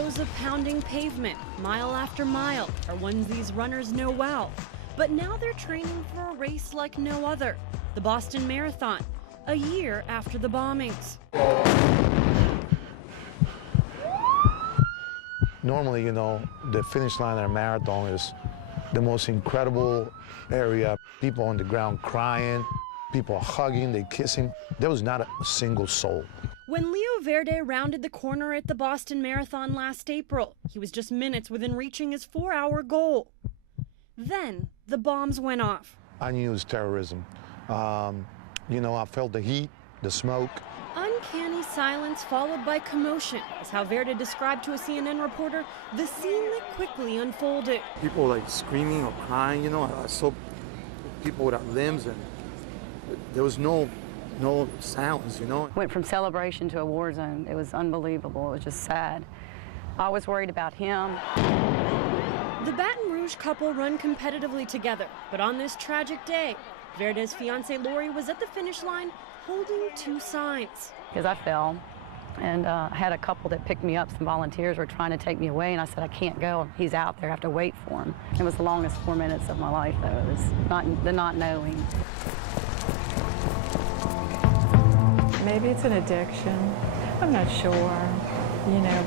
flows of pounding pavement, mile after mile, are ones these runners know well. But now they're training for a race like no other, the Boston Marathon, a year after the bombings. Normally, the finish line at a marathon is the most incredible area. People on the ground crying, people are hugging, they're kissing. There was not a single soul. When Leo Verde rounded the corner at the Boston Marathon last April, he was just minutes within reaching his 4-hour goal. Then the bombs went off. I knew it was terrorism. I felt the heat, the smoke. Uncanny silence followed by commotion is how Verde described to a CNN reporter the scene that quickly unfolded. People like screaming or crying, I saw people without limbs and there was no sounds, Went from celebration to a war zone. It was unbelievable. It was just sad. I was worried about him. The Baton Rouge couple run competitively together, but on this tragic day, Verde's fiancée Lori was at the finish line holding 2 signs. Because I fell, and I had a couple that picked me up. Some volunteers were trying to take me away, and I said, I can't go. He's out there. I have to wait for him. It was the longest 4 minutes of my life, though. It was the not knowing. Maybe it's an addiction. I'm not sure,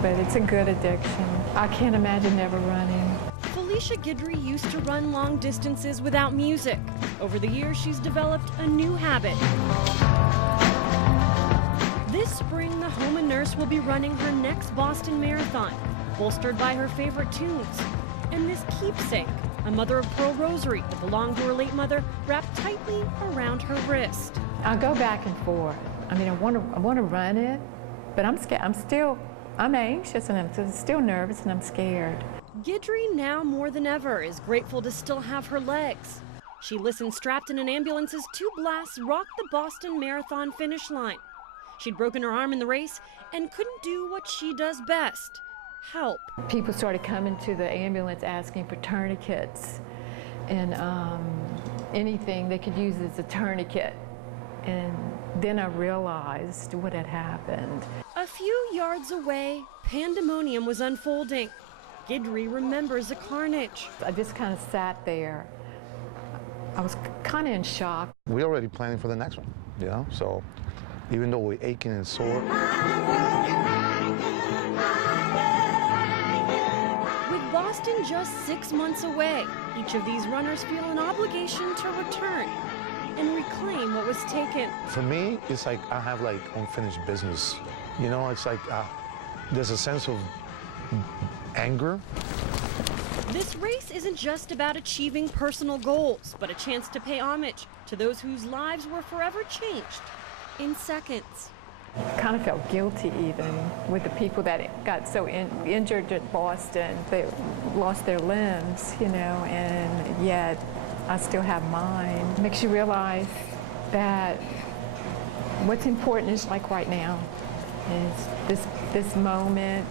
but it's a good addiction. I can't imagine never running. Felicia Guidry used to run long distances without music. Over the years, she's developed a new habit. This spring, the home and nurse will be running her next Boston Marathon, bolstered by her favorite tunes. And this keepsake, a mother-of-pearl rosary that belonged to her late mother, wrapped tightly around her wrist. I'll go back and forth. I want to run it, but I'm scared. I'm anxious and I'm still nervous and I'm scared. Guidry, now more than ever, is grateful to still have her legs. She listened strapped in an ambulance as 2 blasts rocked the Boston Marathon finish line. She'd broken her arm in the race and couldn't do what she does best, help. People started coming to the ambulance asking for tourniquets and anything they could use as a tourniquet. And then I realized what had happened. A few yards away, pandemonium was unfolding. Guidry remembers the carnage. I just kind of sat there. I was kind of in shock. We're already planning for the next one, So even though we're aching and sore. With Boston just 6 months away, each of these runners feel an obligation to return and reclaim what was taken. For me, it's like I have unfinished business. It's like there's a sense of anger. This race isn't just about achieving personal goals, but a chance to pay homage to those whose lives were forever changed in seconds. I kind of felt guilty even with the people that got so injured at Boston. They lost their limbs, and yet I still have mine. It makes you realize that what's important is like right now, is this moment.